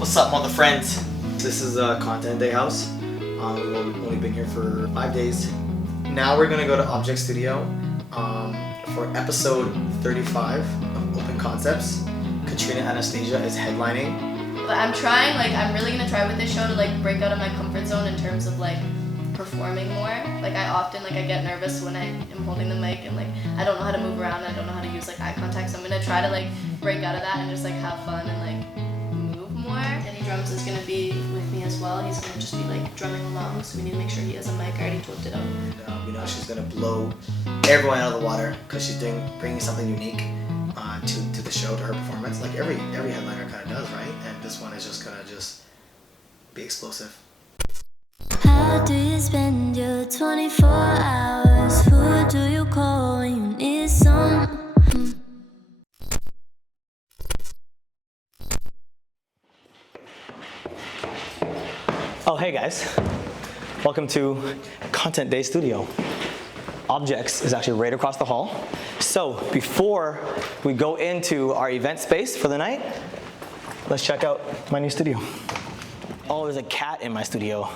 What's up, mother friends? This is Content Day House. We've only been here for 5 days. Now we're gonna go to OBJX Studio for episode 35 of Open Concepts. KATRINA Anastasia is headlining. But I'm trying, I'm really gonna try with this show to break out of my comfort zone in terms of performing more. I often I get nervous when I am holding the mic and I don't know how to move around, I don't know how to use eye contact, so I'm gonna try to break out of that and just have fun and move more. And he drums is gonna be with me as well. He's gonna just be drumming along, so we need to make sure he has a mic. I already told it out. She's gonna blow everyone out of the water because she's bringing something unique to the show, to her performance. Every headliner kind of does, right? And this one is just gonna be explosive. How do you spend your 24 hours? Who do you call when you need some? Oh, hey guys. Welcome to Content Day Studio. OBJX is actually right across the hall. So before we go into our event space for the night, let's check out my new studio. Oh, there's a cat in my studio.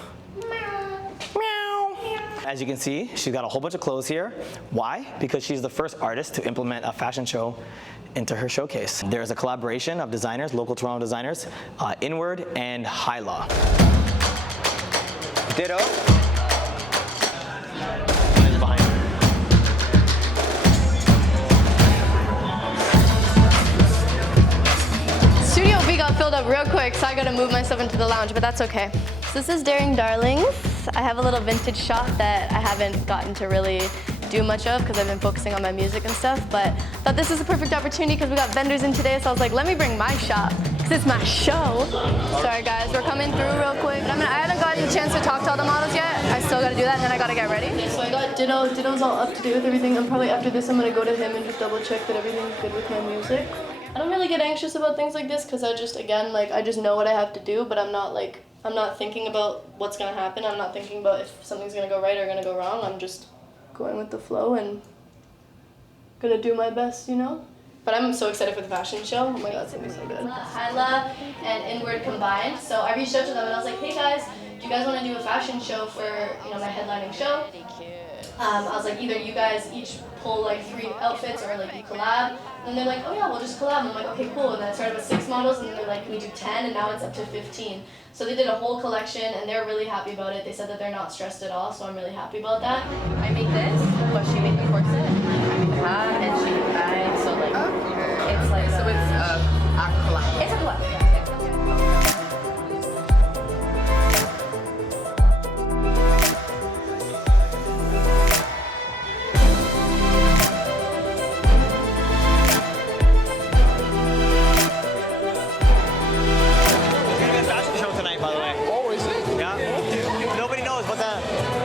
As you can see, she's got a whole bunch of clothes here. Why? Because she's the first artist to implement a fashion show into her showcase. There's a collaboration of designers, local Toronto designers, Inward and Hyla. Ditto. Behind. Studio B got filled up real quick, so I gotta move myself into the lounge, but that's okay. So this is Daring Darlings. I have a little vintage shop that I haven't gotten to really do much of because I've been focusing on my music and stuff, but I thought this is a perfect opportunity because we got vendors in today, so I was like, let me bring my shop because it's my show. Sorry guys, we're coming through real quick. I haven't gotten a chance to talk to all the models yet. I still gotta do that and then I gotta get ready. So I got Ditto. Ditto's all up to date with everything. And probably after this I'm gonna go to him and just double check that everything's good with my music. I don't really get anxious about things like this because I just, again, I just know what I have to do, but I'm not thinking about what's gonna happen. I'm not thinking about if something's gonna go right or gonna go wrong. I'm just going with the flow and gonna do my best, But I'm so excited for the fashion show. Oh my god, it's gonna be so good. Hyla and Inward combined. So I reached out to them and I was like, hey guys, do you guys want to do a fashion show for my headlining show? Thank you. I was like, either you guys each pull 3 outfits or you collab. And they're like, oh yeah, we'll just collab. I'm like, okay, cool. And then I started with 6 models and then they're like, can we do 10? And now it's up to 15. So they did a whole collection and they're really happy about it. They said that they're not stressed at all, so I'm really happy about that. I made this, but she made the corset. I made the hat, and she dyed, so it's so it's a collab. It's a collab, yeah.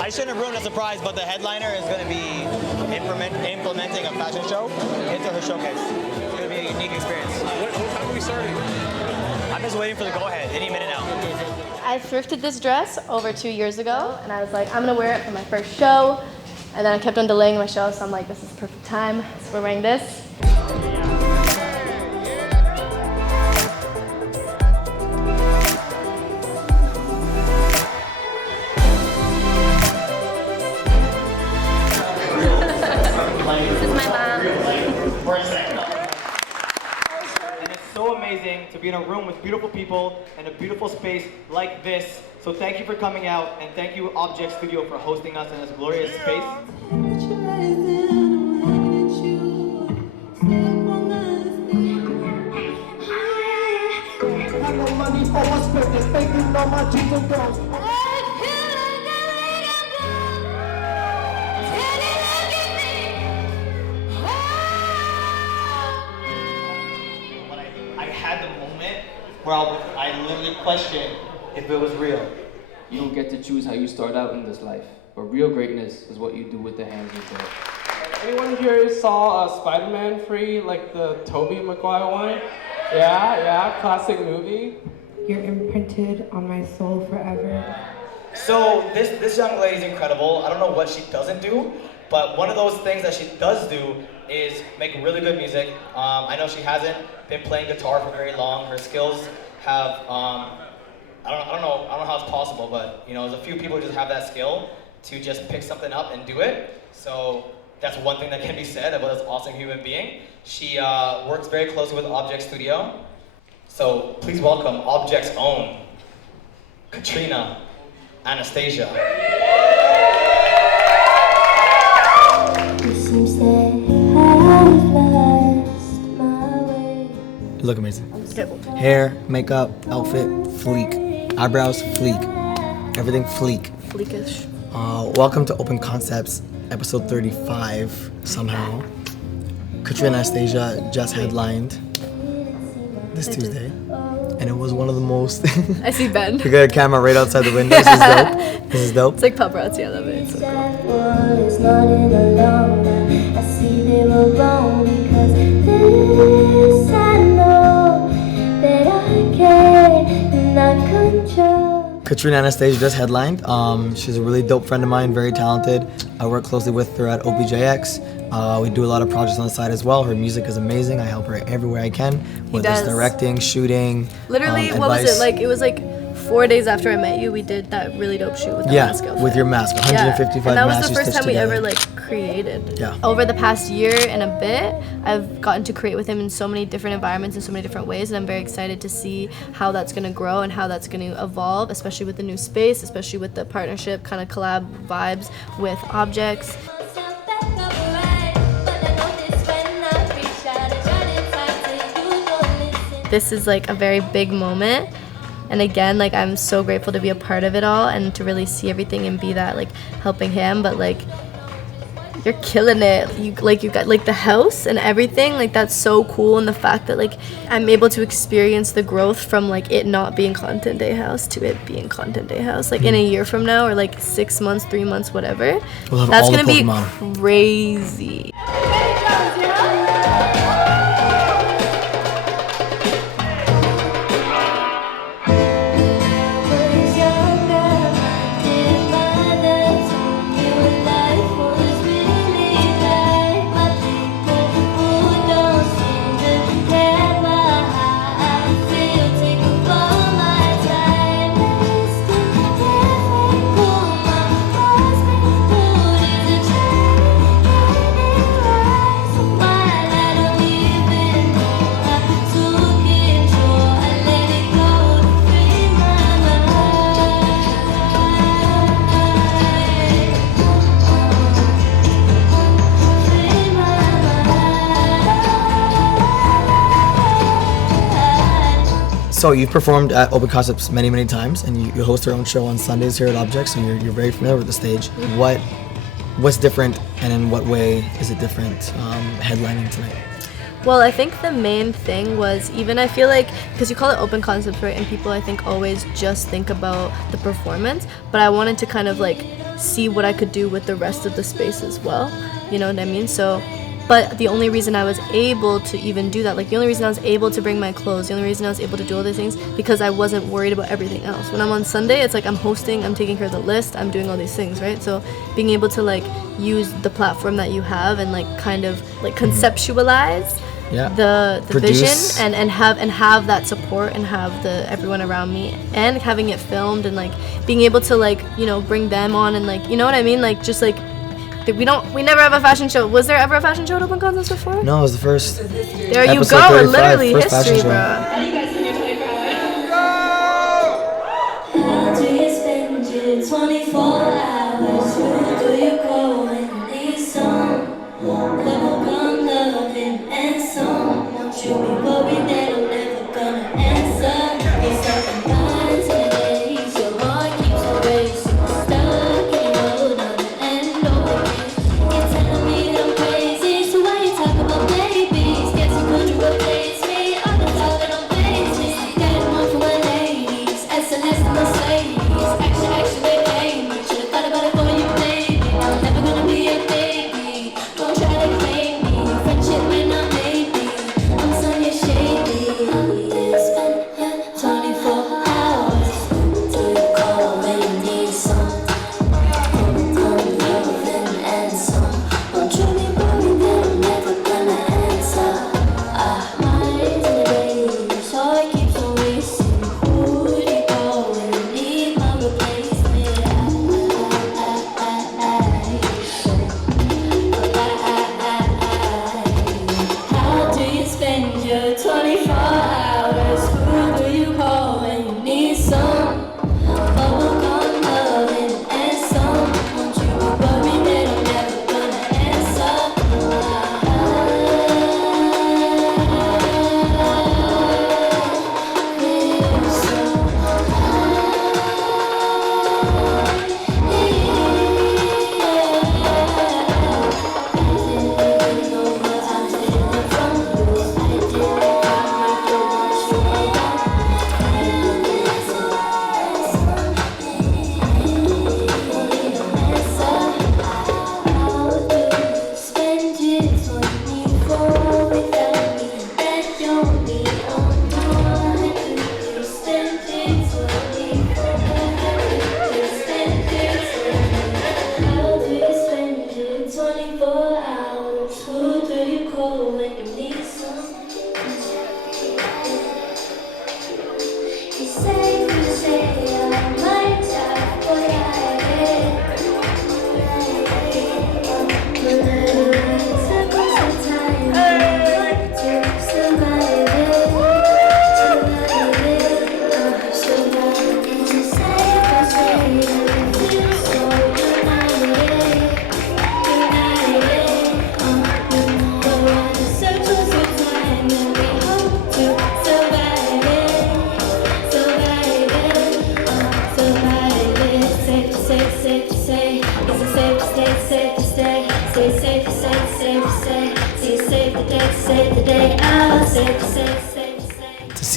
I shouldn't have ruined the surprise, but the headliner is going to be implementing a fashion show into her showcase. It's going to be a unique experience. What time are we starting? I'm just waiting for the go-ahead. Any minute now. I thrifted this dress over 2 years ago, and I was like, I'm going to wear it for my first show. And then I kept on delaying my show, so I'm like, this is the perfect time. So we're wearing this. And it's so amazing to be in a room with beautiful people and a beautiful space like this. So thank you for coming out, and thank you OBJX Studio for hosting us in this glorious space. I had the moment where I literally questioned if it was real. You don't get to choose how you start out in this life, but real greatness is what you do with the hands you build. Anyone here saw Spider-Man 3, the Tobey Maguire one? Yeah, classic movie. You're imprinted on my soul forever. So this young lady's incredible. I don't know what she doesn't do, but one of those things that she does do is make really good music. I know she hasn't been playing guitar for very long. Her skills have, I don't know how it's possible, but you know, there's a few people who just have that skill to just pick something up and do it. So that's one thing that can be said about this awesome human being. She works very closely with OBJX Studio. So please welcome OBJX's own KATRINA Anastasia. It seems that I've lost my way. You look amazing. Hair, makeup, outfit, fleek. Eyebrows, fleek. Everything fleek. Fleekish. Welcome to Open Concepts, episode 35, somehow. KATRINA Anastasia just headlined this Tuesday, and it was one of the most... I see Ben. We got a camera right outside the window. This is dope. This is dope. It's like paparazzi, I love it. It's so cool. That wall is not in a long run. I see they were wrong because this I know that I cannot control. KATRINA Anastasia just headlined. She's a really dope friend of mine, very talented. I work closely with her at OBJX. We do a lot of projects on the side as well. Her music is amazing. I help her everywhere I can, whether it's directing, shooting, Literally, what was it? Like, it was like 4 days after I met you, we did that really dope shoot with the mask outfit. With your mask, 155 and that was masks the you first stitched time we together. ever like created. Yeah. Over the past year and a bit, I've gotten to create with him in so many different environments in so many different ways, and I'm very excited to see how that's gonna grow and how that's gonna evolve, especially with the new space, especially with the partnership kind of collab vibes with OBJX. This is like a very big moment, and again, like, I'm so grateful to be a part of it all and to really see everything and be that, like, helping him. But like, you're killing it. You got like the house and everything, like, that's so cool. And the fact that like I'm able to experience the growth from like it not being Content Day House to it being Content Day House, like in a year from now, or like 6 months, 3 months, whatever. We'll have That's all the gonna be Pokemon. crazy. So you've performed at Open Concepts many, many times, and you host your own show on Sundays here at OBJX, so you're very familiar with the stage. What's different, and in what way is it different headlining tonight? Well, I think the main thing was, even I feel like, because you call it Open Concepts, right, and people I think always just think about the performance, but I wanted to kind of like see what I could do with the rest of the space as well, you know what I mean? So, but the only reason I was able to even do that, like the only reason I was able to bring my clothes, the only reason I was able to do all these things, because I wasn't worried about everything else. When I'm on Sunday, it's like I'm hosting, I'm taking care of the list, I'm doing all these things, right? So being able to like use the platform that you have and like kind of like conceptualize the Produce. vision and have that support and have the everyone around me and having it filmed and like being able to like, you know, bring them on and like, you know what I mean, like just like we never have a fashion show. Was there ever a fashion show at Open Concepts before? No, it was the first. There you Episode go, 35, literally first fashion history, show. bro. How do you spend your 24 hours? Who do you call when you need some bubblegum loving and some? Won't you be worried that I'm never gonna answer? It's something bad today, your heart keeps racing, stuck in your road on the end over again. You're telling me that I'm crazy, so why you talk about babies? Guess you couldn't replace me. I've been talking on babies.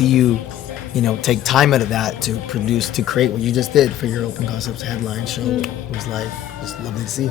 see you, take time out of that to create what you just did for your Open Concepts headline show. It was like, just lovely to see.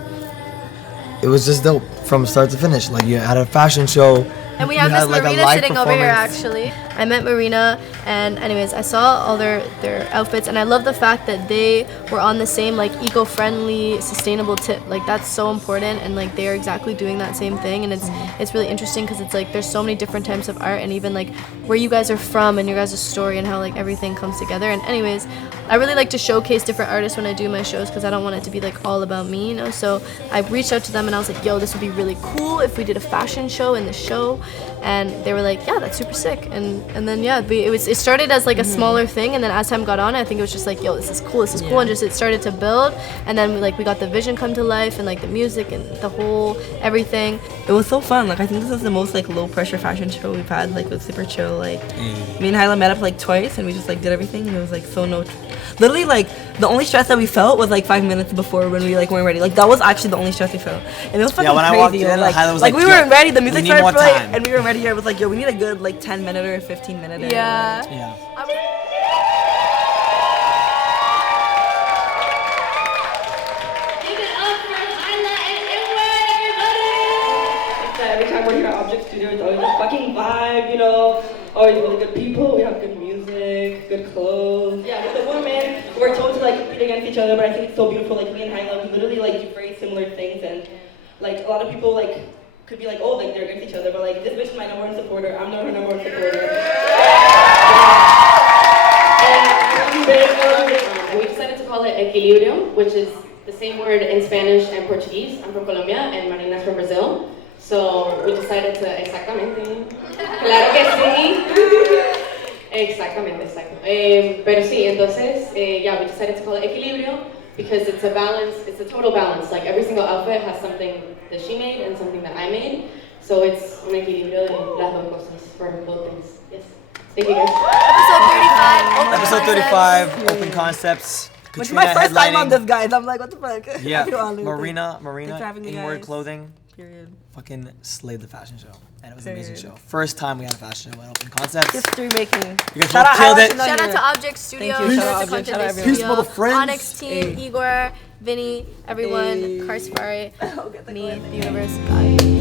It was just dope from start to finish. Like, you had a fashion show. And we have Miss like Marina sitting over here, actually. I met Marina, and anyways, I saw all their outfits, and I love the fact that they were on the same, like, eco-friendly, sustainable tip. Like, that's so important, and, like, they're exactly doing that same thing, and it's really interesting because it's, like, there's so many different types of art, and even, like, where you guys are from and your guys' story and how, like, everything comes together. And anyways, I really like to showcase different artists when I do my shows because I don't want it to be, like, all about me, So I reached out to them, and I was like, yo, this would be really cool if we did a fashion show in the show. And they were like, yeah, that's super sick. And then yeah, it started as like a smaller thing, and then as time got on, I think it was just like, yo, this is cool, and just it started to build, and then we got the vision come to life, and like the music and the whole everything. It was so fun. Like, I think this is the most like low pressure fashion show we've had. Like, it was super chill. Like, me and Hyla met up like twice, and we just like did everything, and it was like so literally like the only stress that we felt was like 5 minutes before when we like weren't ready. Like, that was actually the only stress we felt, and it was fucking when crazy. I walked in, Hyla was like we weren't ready. The music started playing, and we were ready. I was like, yo, we need a good like 10-minute or 15-minute. Yeah. Yeah. Give it up for Hyla and Edward, everybody! Every time we're here at OBJX Studio, it's always a fucking vibe, always really good people, we have good music, good clothes. Yeah, with the women, we're told to like compete against each other, but I think it's so beautiful. Like, me and Hyla, we literally like do very similar things, and like a lot of people like could be like, oh, like they're against each other, but like this bitch is my number one supporter. I'm not her number one supporter. And we decided to call it equilibrio, which is the same word in Spanish and Portuguese. I'm from Colombia, and Marina's from Brazil. So we decided to, exactamente, claro que sí. Exactamente, exacto. Pero sí, entonces, yeah, we decided to call it equilibrio because it's a balance, it's a total balance. Like, every single outfit has something that she made and something that I made. So it's un equilibrio de las dos cosas, for both things. Yes. Thank you guys. Episode 35, Open Concepts. Which is my first time on this, guys. I'm like, what the fuck? Yeah, Marina in word clothing. Period. Fucking slayed the fashion show. And it was an amazing show. First time we had a fashion show at Open Concepts. History making. You guys both killed it. Shout out to OBJX Studio. Thank you. Shout out to Content Day Studio. Peace, mother friends. Onyx team, Igor, Vinny, everyone, Karsfari, me, the universe, God.